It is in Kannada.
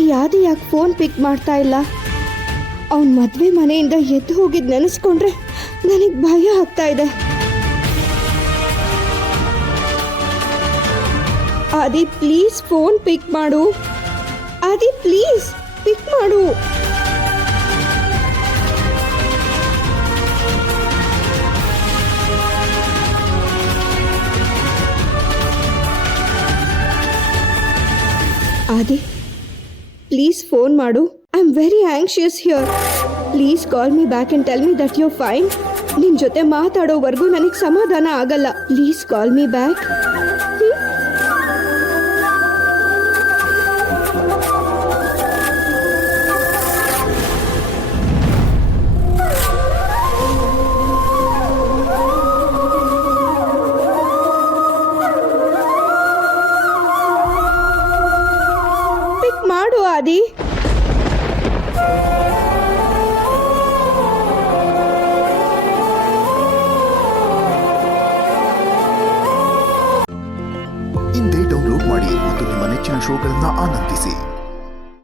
ಈ ಆದಿ ಯಾಕೆ ಫೋನ್ ಪಿಕ್ ಮಾಡ್ತಾ ಇಲ್ಲ? ಅವನ ಮದುವೆ ಮನೆಯಿಂದ ಎದ್ದು ಹೋಗಿದ್ದು ನೆನೆಸ್ಕೊಂಡ್ರೆ ನನಗೆ ಭಯ ಆಗ್ತಾ ಇದೆ. ಆದಿ ಪ್ಲೀಸ್ ಫೋನ್ ಪಿಕ್ ಮಾಡು. ಆದಿ ಪ್ಲೀಸ್ ಪಿಕ್ ಮಾಡು. ಆದಿ ಪ್ಲೀಸ್ ಫೋನ್ ಮಾಡು. I am very anxious here. Please call me back and tell me that you fine. ನಿನ್ ಜೊತೆ ಮಾತಾಡೋವರೆಗೂ ನನಗೆ ಸಮಾಧಾನ ಆಗಲ್ಲ. Please call me back. Pick ಮಾಡು ಆದಿ. ಇಂದೇ ಡೌನ್ಲೋಡ್ ಮಾಡಿ ಮತ್ತು ನಿಮ್ಮ ನೆಚ್ಚಿನ ಶೋಗಳನ್ನು ಆನಂದಿಸಿ.